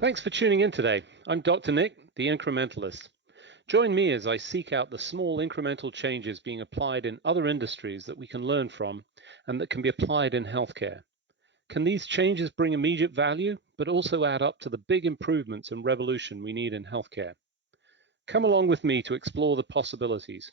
Thanks for tuning in today. I'm Dr. Nick, the Incrementalist. Join me as I seek out the small incremental changes being applied in other industries that we can learn from and that can be applied in healthcare. Can these changes bring immediate value, but also add up to the big improvements and revolution we need in healthcare? Come along with me to explore the possibilities.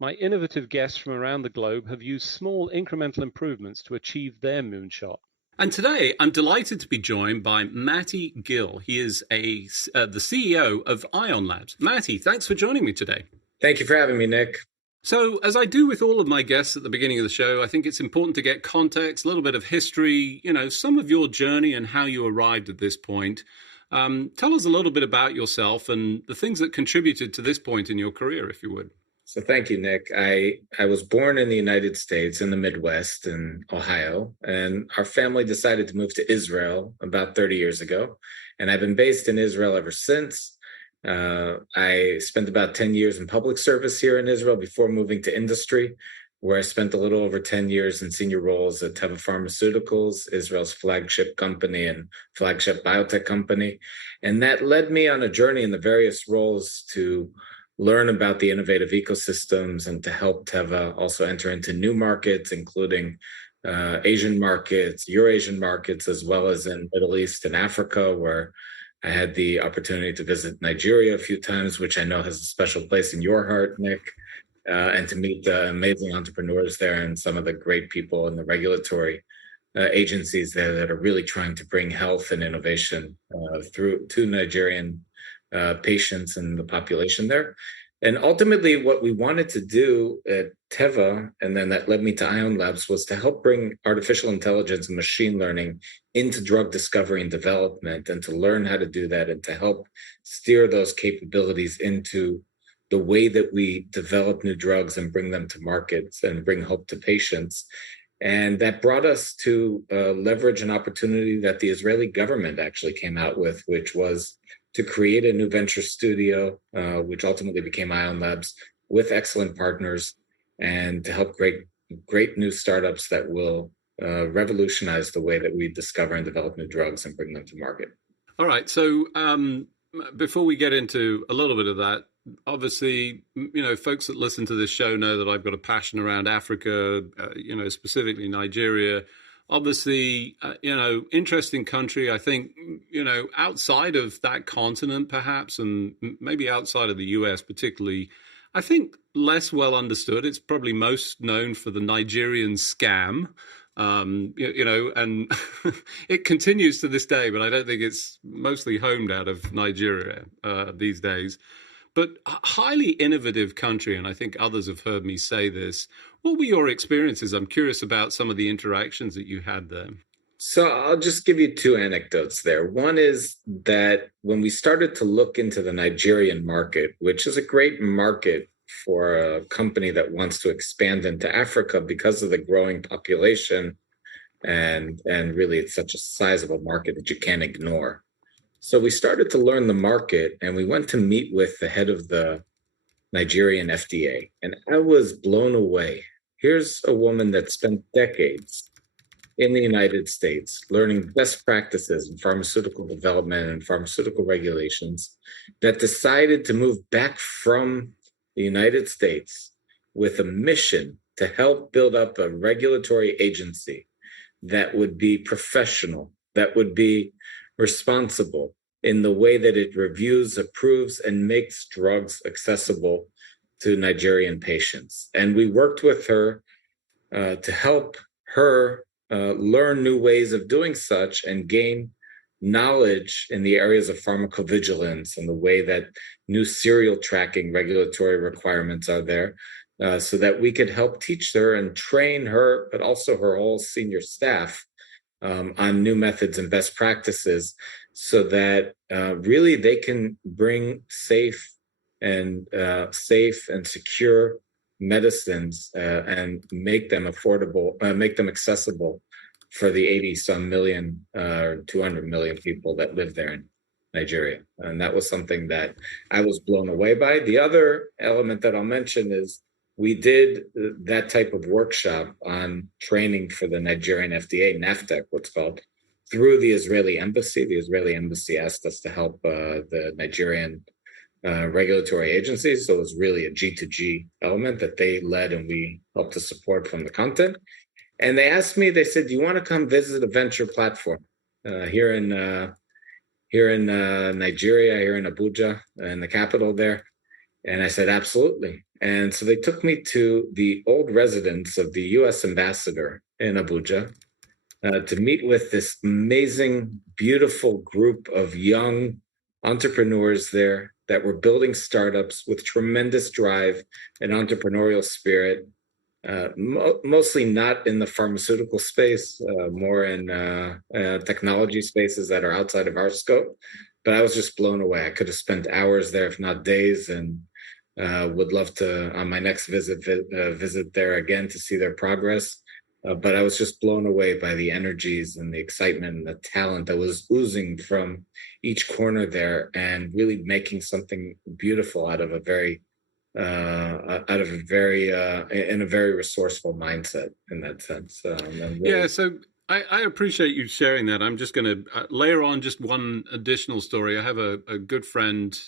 My innovative guests from around the globe have used small incremental improvements to achieve their moonshot. And today, I'm delighted to be joined by Matty Gill. He is the CEO of AION Labs. Matty, thanks for joining me today. Thank you for having me, Nick. So, as I do with all of my guests at the beginning of the show, I think it's important to get context, a little bit of history, some of your journey and how you arrived at this point. Tell us a little bit about yourself and the things that contributed to this point in your career, if you would. So thank you, Nick. I was born in the United States in the Midwest in Ohio, and our family decided to move to Israel about 30 years ago. And I've been based in Israel ever since. I spent about 10 years in public service here in Israel before moving to industry, where I spent a little over 10 years in senior roles at Teva Pharmaceuticals, Israel's flagship company and flagship biotech company. And that led me on a journey in the various roles to learn about the innovative ecosystems and to help Teva also enter into new markets, including Asian markets, Eurasian markets, as well as in Middle East and Africa, where I had the opportunity to visit Nigeria a few times, which I know has a special place in your heart, Nick, and to meet the amazing entrepreneurs there and some of the great people in the regulatory agencies there that are really trying to bring health and innovation through to Nigerian patients and the population there. And ultimately, what we wanted to do at Teva, and then that led me to AION Labs, was to help bring artificial intelligence and machine learning into drug discovery and development, and to learn how to do that and to help steer those capabilities into the way that we develop new drugs and bring them to markets and bring hope to patients. And that brought us to leverage an opportunity that the Israeli government actually came out with, which was to create a new venture studio, which ultimately became AION Labs, with excellent partners, and to help great new startups that will revolutionize the way that we discover and develop new drugs and bring them to market. All right. So before we get into a little bit of that, obviously, folks that listen to this show know that I've got a passion around Africa, specifically Nigeria. Obviously, interesting country. I think, outside of that continent, perhaps, and maybe outside of the US particularly, I think less well understood. It's probably most known for the Nigerian scam, and it continues to this day, but I don't think it's mostly homed out of Nigeria these days. But a highly innovative country, and I think others have heard me say this. What were your experiences? I'm curious about some of the interactions that you had there. So I'll just give you two anecdotes there. One is that when we started to look into the Nigerian market, which is a great market for a company that wants to expand into Africa because of the growing population, and really it's such a sizable market that you can't ignore. So we started to learn the market, and we went to meet with the head of the Nigerian FDA, and I was blown away. Here's a woman that spent decades in the United States learning best practices in pharmaceutical development and pharmaceutical regulations, that decided to move back from the United States with a mission to help build up a regulatory agency that would be professional, that would be responsible in the way that it reviews, approves, and makes drugs accessible to Nigerian patients. And we worked with her to help her learn new ways of doing such and gain knowledge in the areas of pharmacovigilance and the way that new serial tracking regulatory requirements are there, so that we could help teach her and train her, but also her whole senior staff on new methods and best practices, so that really they can bring safe and secure medicines and make them affordable, make them accessible for the 80-some million or 200 million people that live there in Nigeria. And that was something that I was blown away by. The other element that I'll mention is we did that type of workshop on training for the Nigerian FDA, NAFTEC, what's called, through the Israeli embassy. The Israeli embassy asked us to help the Nigerian regulatory agencies. So it was really a G2G element that they led and we helped to support from the content. And they asked me, they said, do you want to come visit a venture platform here in Nigeria, here in Abuja, in the capital there? And I said, absolutely. And so they took me to the old residence of the US ambassador in Abuja to meet with this amazing, beautiful group of young entrepreneurs there that were building startups with tremendous drive and entrepreneurial spirit, mostly not in the pharmaceutical space, more in technology spaces that are outside of our scope. But I was just blown away. I could have spent hours there, if not days, and would love to, on my next visit there again to see their progress. But I was just blown away by the energies and the excitement and the talent that was oozing from each corner there, and really making something beautiful out of a very in a very resourceful mindset in that sense. Really... Yeah, so I appreciate you sharing that. I'm just going to layer on just one additional story. I have a good friend,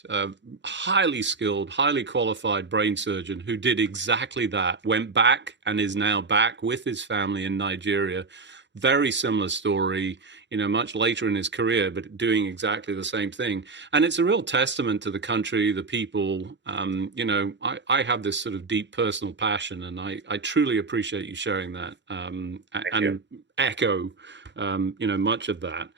highly skilled, highly qualified brain surgeon who did exactly that, went back and is now back with his family in Nigeria. Very similar story, much later in his career, but doing exactly the same thing. And it's a real testament to the country, the people. I have this sort of deep personal passion, and I truly appreciate you sharing that and echo, much of that.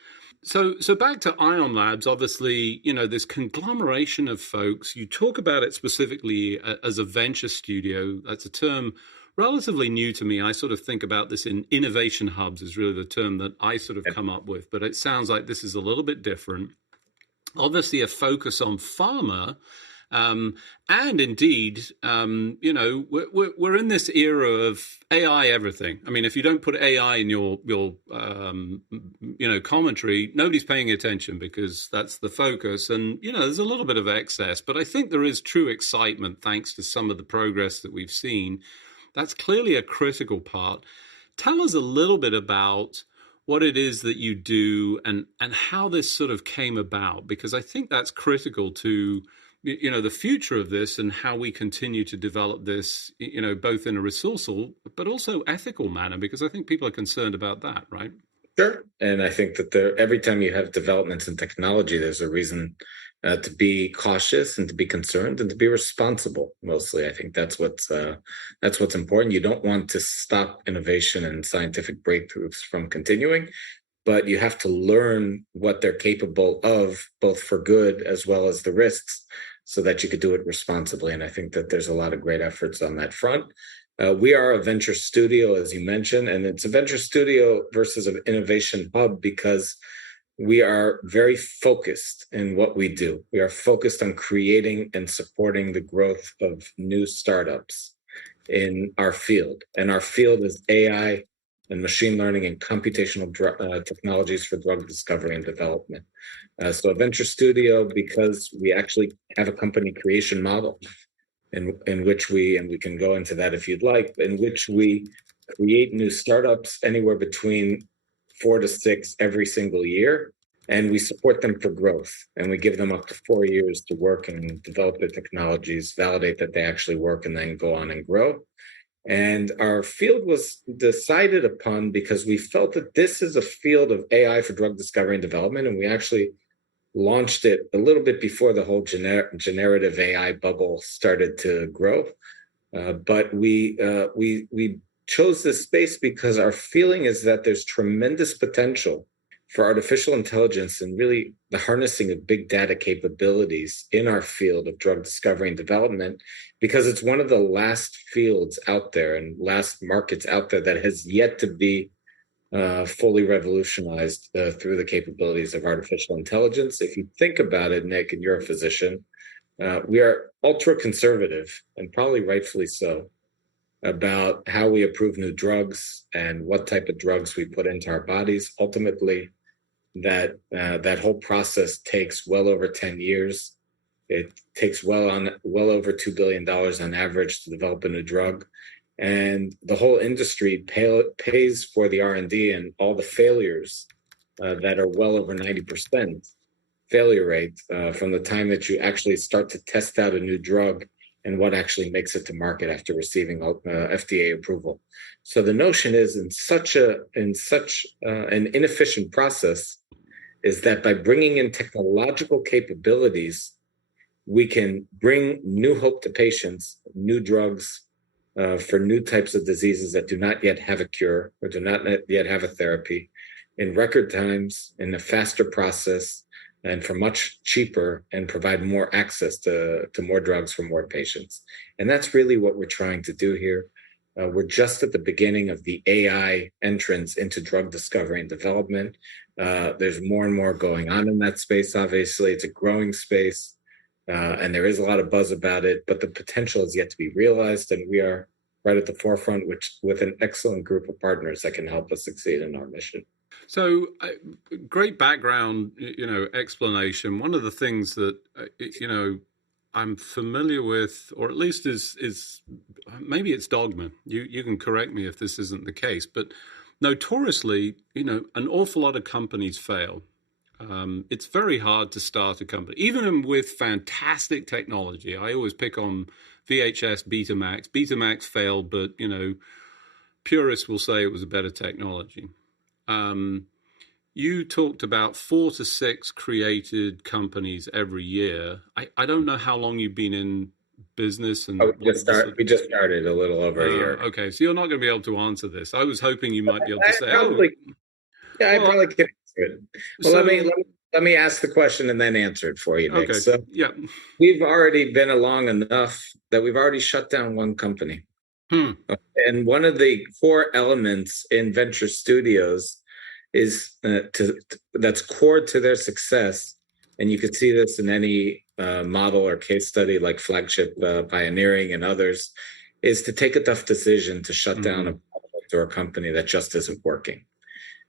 So back to AION Labs, obviously, this conglomeration of folks. You talk about it specifically as a venture studio. That's a term relatively new to me. I sort of think about this in innovation hubs is really the term that I sort of come up with, but it sounds like this is a little bit different. Obviously a focus on pharma, and indeed, we're in this era of AI everything. I mean, if you don't put AI in your commentary, nobody's paying attention because that's the focus. And, there's a little bit of excess, but I think there is true excitement thanks to some of the progress that we've seen. That's clearly a critical part. Tell us a little bit about what it is that you do and how this sort of came about, because I think that's critical to, the future of this and how we continue to develop this, both in a resourceful but also ethical manner, because I think people are concerned about that, right? Sure. And I think that every time you have developments in technology, there's a reason to be cautious and to be concerned and to be responsible. Mostly, I think that's what's important. You don't want to stop innovation and scientific breakthroughs from continuing, but you have to learn what they're capable of, both for good as well as the risks, so that you could do it responsibly. And I think that there's a lot of great efforts on that front. We are a venture studio, as you mentioned, and it's a venture studio versus an innovation hub because we are very focused in what we do. We are focused on creating and supporting the growth of new startups in our field. And our field is AI and machine learning and computational technologies for drug discovery and development. So a venture studio, because we actually have a company creation model in which we can go into that if you'd like, in which we create new startups anywhere between 4 to 6 every single year, and we support them for growth, and we give them up to 4 years to work and develop their technologies, validate that they actually work, and then go on and grow. And our field was decided upon because we felt that this is a field of AI for drug discovery and development, and we actually launched it a little bit before the whole generative AI bubble started to grow. But we chose this space because our feeling is that there's tremendous potential for artificial intelligence and really the harnessing of big data capabilities in our field of drug discovery and development, because it's one of the last fields out there and last markets out there that has yet to be fully revolutionized through the capabilities of artificial intelligence. If you think about it, Nick, and you're a physician, we are ultra conservative, and probably rightfully so, about how we approve new drugs and what type of drugs we put into our bodies. Ultimately, that whole process takes well over 10 years. It takes well over $2 billion on average to develop a new drug. And the whole industry pays for the R&D and all the failures that are well over 90% failure rate from the time that you actually start to test out a new drug and what actually makes it to market after receiving FDA approval. So the notion is in such an inefficient process is that by bringing in technological capabilities, we can bring new hope to patients, new drugs for new types of diseases that do not yet have a cure or do not yet have a therapy in record times, in a faster process, and for much cheaper, and provide more access to more drugs for more patients. And that's really what we're trying to do here. We're just at the beginning of the AI entrance into drug discovery and development. There's more and more going on in that space, obviously. It's a growing space, and there is a lot of buzz about it, but the potential is yet to be realized, and we are right at the forefront with an excellent group of partners that can help us succeed in our mission. So, great background, explanation. One of the things that, I'm familiar with, or at least is maybe it's dogma. You can correct me if this isn't the case, but notoriously, an awful lot of companies fail. It's very hard to start a company, even with fantastic technology. I always pick on VHS Betamax. Betamax failed, but, purists will say it was a better technology. You talked about 4 to 6 created companies every year. I don't know how long you've been in business. And we just started a little over a year. Okay, so you're not going to be able to answer this. I was hoping you might be able to say, I probably can answer it. Well, let me ask the question and then answer it for you, Nick. Okay. So yeah, we've already been along enough that we've already shut down one company. And one of the core elements in venture studios is that's core to their success, and you could see this in any model or case study like Flagship Pioneering and others, is to take a tough decision to shut down a product or a company that just isn't working.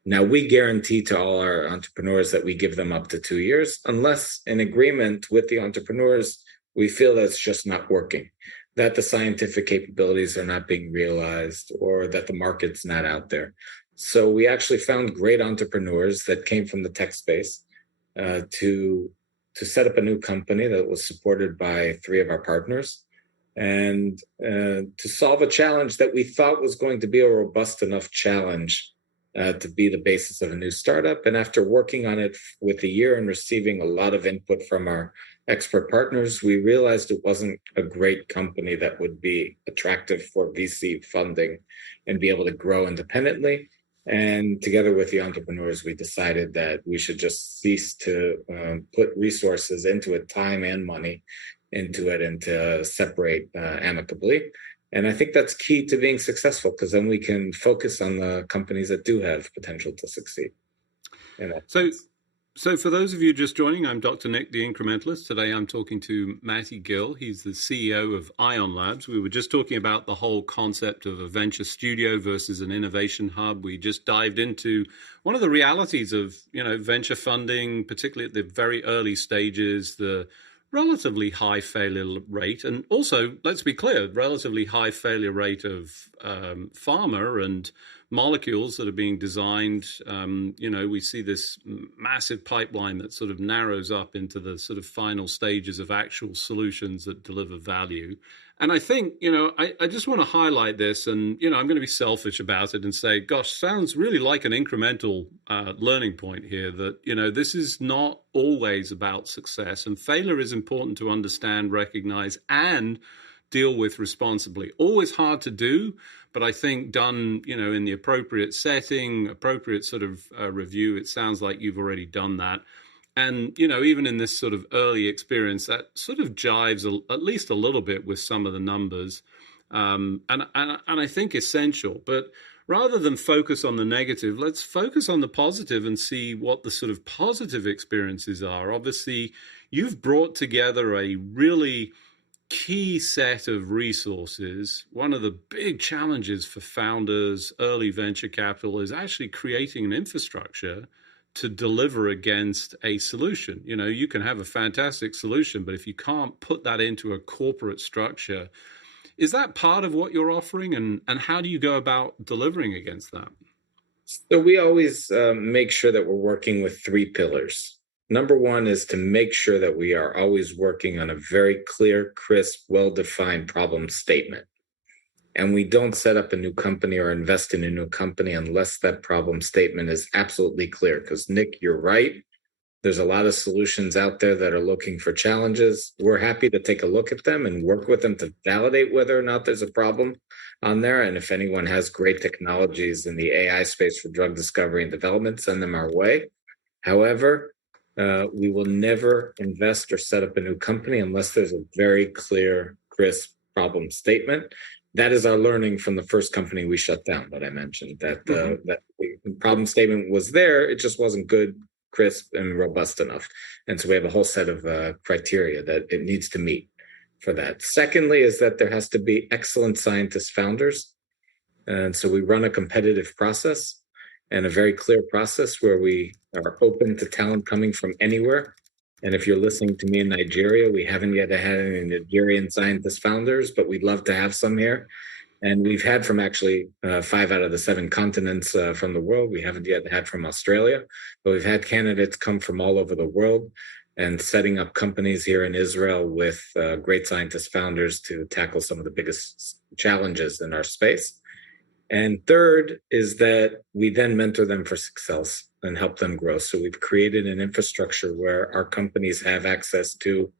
Now, we guarantee to all our entrepreneurs that we give them up to 2 years, unless in agreement with the entrepreneurs, we feel that's just not working, that the scientific capabilities are not being realized, or that the market's not out there. So we actually found great entrepreneurs that came from the tech space to set up a new company that was supported by 3 of our partners, and to solve a challenge that we thought was going to be a robust enough challenge to be the basis of a new startup. And after working on it with a year and receiving a lot of input from our expert partners, we realized it wasn't a great company that would be attractive for VC funding and be able to grow independently. And together with the entrepreneurs, we decided that we should just cease to put resources into it, time and money into it, and to separate amicably. And I think that's key to being successful, because then we can focus on the companies that do have potential to succeed. So for those of you just joining, I'm Dr. Nick, the Incrementalist. Today I'm talking to Matty Gill. He's the CEO of AION Labs. We were just talking about the whole concept of a venture studio versus an innovation hub. We just dived into one of the realities of, venture funding, particularly at the very early stages, the relatively high failure rate, and also, let's be clear, relatively high failure rate of pharma and molecules that are being designed. We see this massive pipeline that sort of narrows up into the sort of final stages of actual solutions that deliver value. And I think, I just want to highlight this, and, I'm going to be selfish about it and say, gosh, sounds really like an incremental learning point here, that, this is not always about success, and failure is important to understand, recognize, and deal with responsibly. Always hard to do, but I think done, in the appropriate setting, appropriate sort of review, it sounds like you've already done that. And, even in this sort of early experience, that sort of jives at least a little bit with some of the numbers, and I think essential. But rather than focus on the negative, let's focus on the positive and see what the sort of positive experiences are. Obviously, you've brought together a really key set of resources. One of the big challenges for founders, early venture capital, is actually creating an infrastructure to deliver against a solution. You can have a fantastic solution, but if you can't put that into a corporate structure, is that part of what you're offering? And how do you go about delivering against that? So we always make sure that we're working with three pillars. Number one is to make sure that we are always working on a very clear, crisp, well-defined problem statement. And we don't set up a new company or invest in a new company unless that problem statement is absolutely clear. Because Nick, you're right. There's a lot of solutions out there that are looking for challenges. We're happy to take a look at them and work with them to validate whether or not there's a problem on there. And if anyone has great technologies in the AI space for drug discovery and development, send them our way. However, we will never invest or set up a new company unless there's a very clear, crisp problem statement. That is our learning from the first company we shut down that I mentioned, that the problem statement was there. It just wasn't good, crisp, and robust enough. And so we have a whole set of criteria that it needs to meet for that. Secondly, is that there has to be excellent scientist founders. And so we run a competitive process and a very clear process where we are open to talent coming from anywhere. And if you're listening to me in Nigeria, we haven't yet had any Nigerian scientist founders, but we'd love to have some here. And we've had from actually 5 out of the 7 continents from the world. We haven't yet had from Australia, but we've had candidates come from all over the world and setting up companies here in Israel with great scientist founders to tackle some of the biggest challenges in our space. And third is that we then mentor them for success and help them grow. So we've created an infrastructure where our companies have access to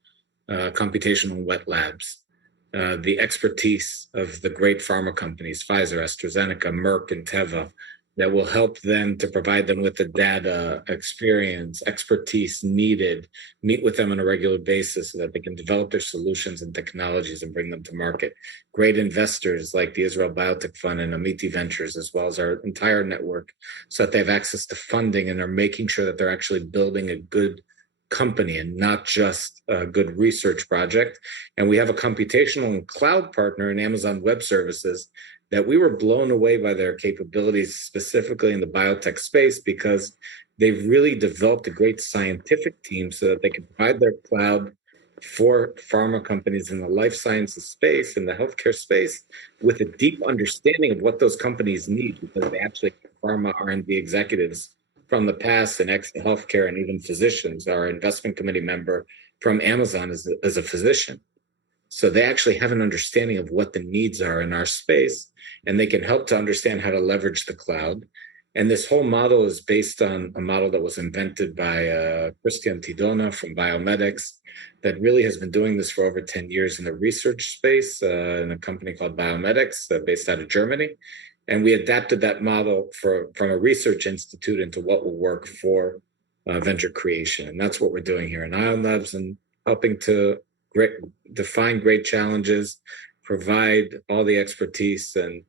computational wet labs, the expertise of the great pharma companies, Pfizer, AstraZeneca, Merck, and Teva, that will help them to provide them with the data, experience, expertise needed, meet with them on a regular basis so that they can develop their solutions and technologies and bring them to market. Great investors like the Israel Biotech Fund and Amiti Ventures, as well as our entire network, so that they have access to funding and are making sure that they're actually building a good company and not just a good research project. And we have a computational and cloud partner in Amazon Web Services that we were blown away by their capabilities, specifically in the biotech space, because they've really developed a great scientific team so that they can provide their cloud for pharma companies in the life sciences space, in the healthcare space, with a deep understanding of what those companies need, because they actually have pharma R&D executives from the past and ex-healthcare and even physicians. Our investment committee member from Amazon is a physician. So they actually have an understanding of what the needs are in our space, and they can help to understand how to leverage the cloud. And this whole model is based on a model that was invented by Christian Tidona from Biomedics, that really has been doing this for over 10 years in the research space in a company called Biomedics based out of Germany. And we adapted that model from a research institute into what will work for venture creation. And that's what we're doing here in AION Labs, and helping to define great challenges, provide all the expertise and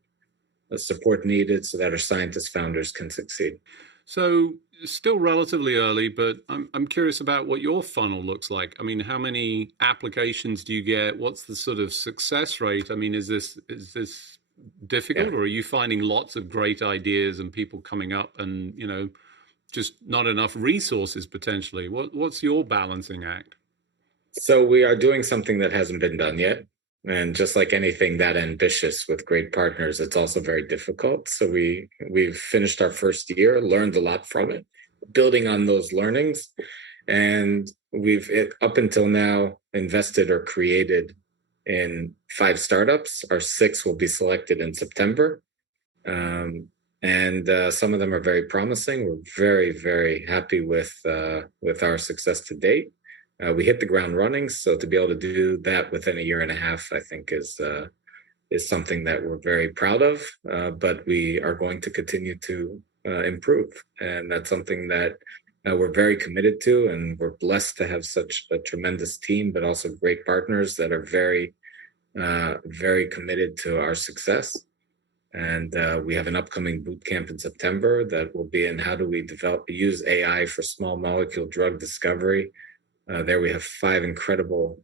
the support needed so that our scientist founders can succeed. So still relatively early, but I'm curious about what your funnel looks like. I mean, how many applications do you get? What's the sort of success rate? I mean, is this difficult, or are you finding lots of great ideas and people coming up and, just not enough resources potentially? What's your balancing act? So we are doing something that hasn't been done yet. And just like anything that ambitious with great partners, it's also very difficult. So we've finished our first year, learned a lot from it, building on those learnings. And we've, up until now, invested or created in 5 startups. Our 6th will be selected in September. And some of them are very promising. We're very, very happy with our success to date. We hit the ground running, so to be able to do that within a year and a half, I think is something that we're very proud of. But we are going to continue to improve, and that's something that we're very committed to. And we're blessed to have such a tremendous team, but also great partners that are very, very committed to our success. And we have an upcoming boot camp in September that will be in how do we use AI for small molecule drug discovery. There we have 5 incredible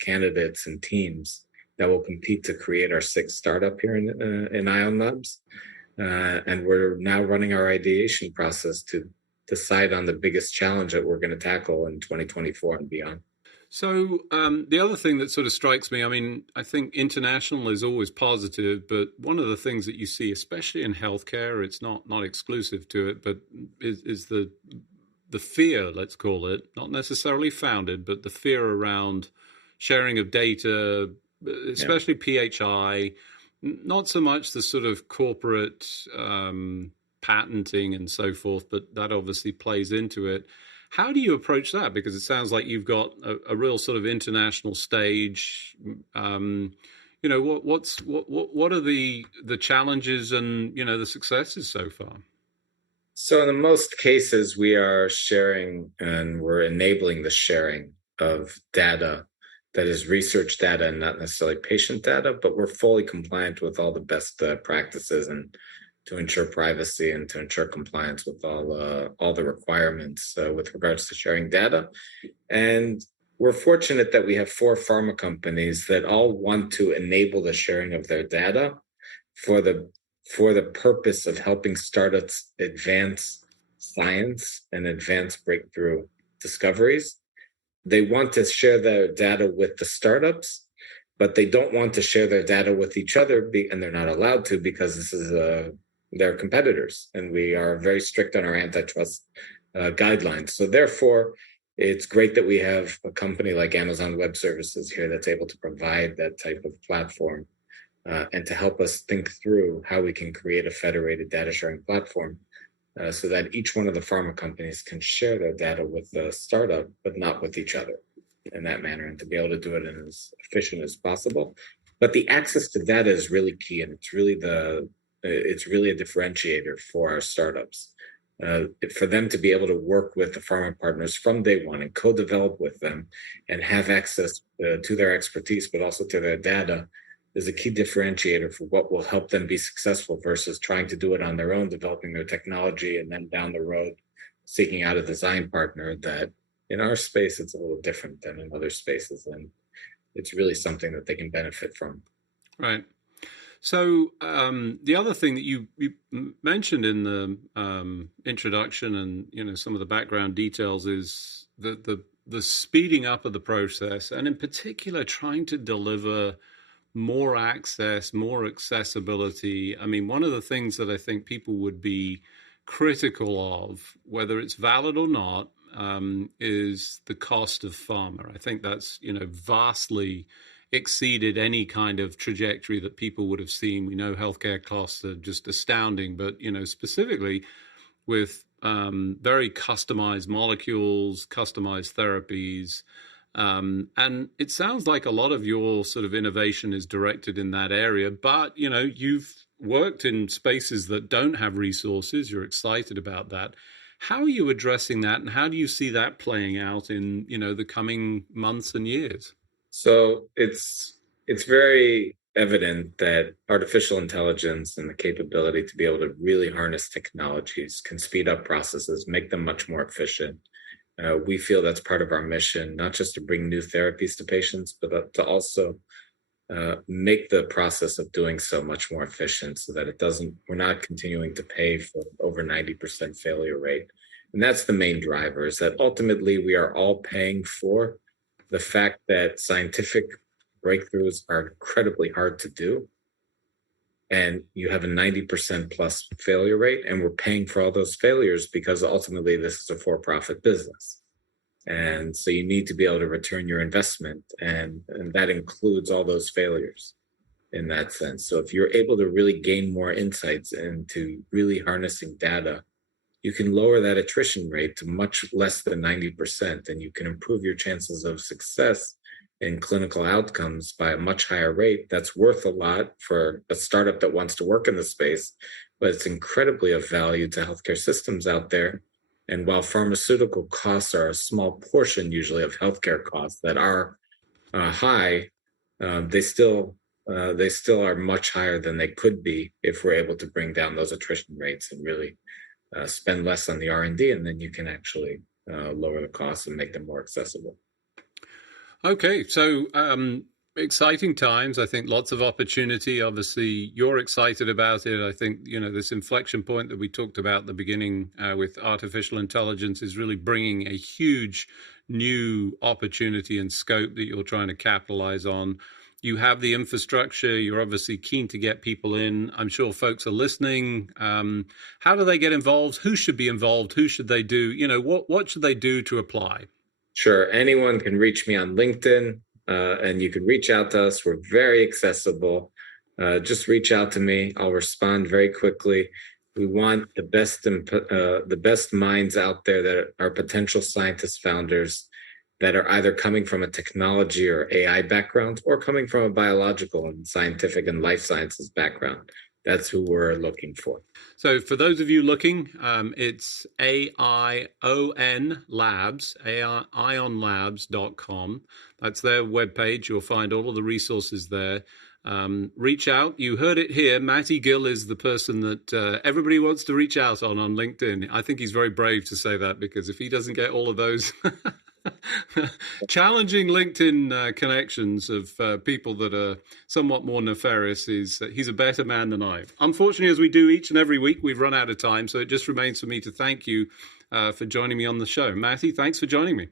candidates and teams that will compete to create our 6th startup here in AION Labs. And we're now running our ideation process to decide on the biggest challenge that we're going to tackle in 2024 and beyond. So the other thing that sort of strikes me, I mean, I think international is always positive, but one of the things that you see, especially in healthcare, it's not exclusive to it, but is the fear, let's call it, not necessarily founded, but the fear around sharing of data, especially PHI, not so much the sort of corporate patenting and so forth, but that obviously plays into it. How do you approach that? Because it sounds like you've got a real sort of international stage. What are the challenges and the successes so far? So in most cases, we are sharing and we're enabling the sharing of data that is research data and not necessarily patient data, but we're fully compliant with all the best practices and to ensure privacy and to ensure compliance with all the requirements with regards to sharing data. And we're fortunate that we have 4 pharma companies that all want to enable the sharing of their data for the purpose of helping startups advance science and advance breakthrough discoveries. They want to share their data with the startups, but they don't want to share their data with each other, and they're not allowed to because this is they're competitors, and we are very strict on our antitrust guidelines. So therefore, it's great that we have a company like Amazon Web Services here that's able to provide that type of platform and to help us think through how we can create a federated data sharing platform so that each one of the pharma companies can share their data with the startup, but not with each other in that manner, and to be able to do it in as efficient as possible. But the access to data is really key, and it's really a differentiator for our startups. For them to be able to work with the pharma partners from day one and co-develop with them and have access to their expertise, but also to their data, is a key differentiator for what will help them be successful versus trying to do it on their own, developing their technology, and then down the road seeking out a design partner. That in our space, it's a little different than in other spaces, and it's really something that they can benefit from. Right. So the other thing that you mentioned in the introduction and some of the background details is the speeding up of the process, and in particular trying to deliver more access, more accessibility. I mean, one of the things that I think people would be critical of, whether it's valid or not, is the cost of pharma. I think that's vastly exceeded any kind of trajectory that people would have seen. We know healthcare costs are just astounding, but specifically with very customized molecules, customized therapies. And it sounds like a lot of your sort of innovation is directed in that area, but you've worked in spaces that don't have resources. You're excited about that. How are you addressing that, and how do you see that playing out in the coming months and years? So it's very evident that artificial intelligence and the capability to be able to really harness technologies can speed up processes, make them much more efficient. We feel that's part of our mission, not just to bring new therapies to patients, but to also make the process of doing so much more efficient so that we're not continuing to pay for over 90% failure rate. And that's the main driver, is that ultimately we are all paying for the fact that scientific breakthroughs are incredibly hard to do. And you have a 90% plus failure rate, and we're paying for all those failures because ultimately this is a for-profit business. And so you need to be able to return your investment, and that includes all those failures in that sense. So if you're able to really gain more insights into really harnessing data, you can lower that attrition rate to much less than 90%, and you can improve your chances of success in clinical outcomes by a much higher rate. That's worth a lot for a startup that wants to work in the space, but it's incredibly of value to healthcare systems out there. And while pharmaceutical costs are a small portion usually of healthcare costs that are high, they still are much higher than they could be if we're able to bring down those attrition rates and really spend less on the R&D, and then you can actually lower the costs and make them more accessible. Okay, so Exciting times. I think lots of opportunity. Obviously, you're excited about it. I think, this inflection point that we talked about at the beginning with artificial intelligence is really bringing a huge new opportunity and scope that you're trying to capitalize on. You have the infrastructure. You're obviously keen to get people in. I'm sure folks are listening. How do they get involved? Who should be involved? Who should they do? What should they do to apply? Sure. Anyone can reach me on LinkedIn. And you can reach out to us. We're very accessible. Just reach out to me. I'll respond very quickly. We want the best minds out there that are potential scientist founders that are either coming from a technology or AI background or coming from a biological and scientific and life sciences background. That's who we're looking for. So for those of you looking, it's AION Labs, AIONlabs.com. That's their webpage. You'll find all of the resources there. Reach out. You heard it here. Matty Gill is the person that everybody wants to reach out on LinkedIn. I think he's very brave to say that, because if he doesn't get all of those challenging LinkedIn connections of people that are somewhat more nefarious, he's a better man than I. Unfortunately, as we do each and every week, we've run out of time, so it just remains for me to thank you for joining me on the show. Matty, thanks for joining me.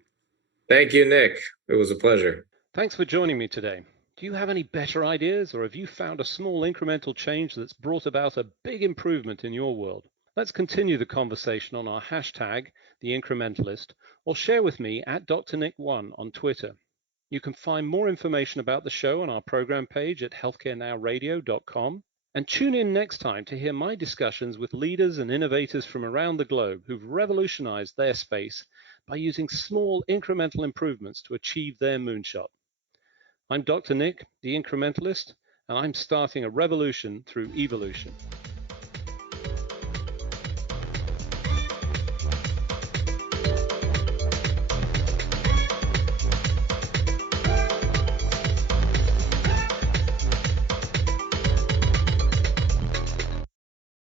Thank you, Nick. It was a pleasure. Thanks for joining me today. Do you have any better ideas, or have you found a small incremental change that's brought about a big improvement in your world? Let's continue the conversation on our hashtag, The Incrementalist, or share with me at Dr. Nick1 on Twitter. You can find more information about the show on our program page at healthcarenowradio.com, and tune in next time to hear my discussions with leaders and innovators from around the globe who've revolutionized their space by using small incremental improvements to achieve their moonshot. I'm Dr. Nick, the Incrementalist, and I'm starting a revolution through evolution.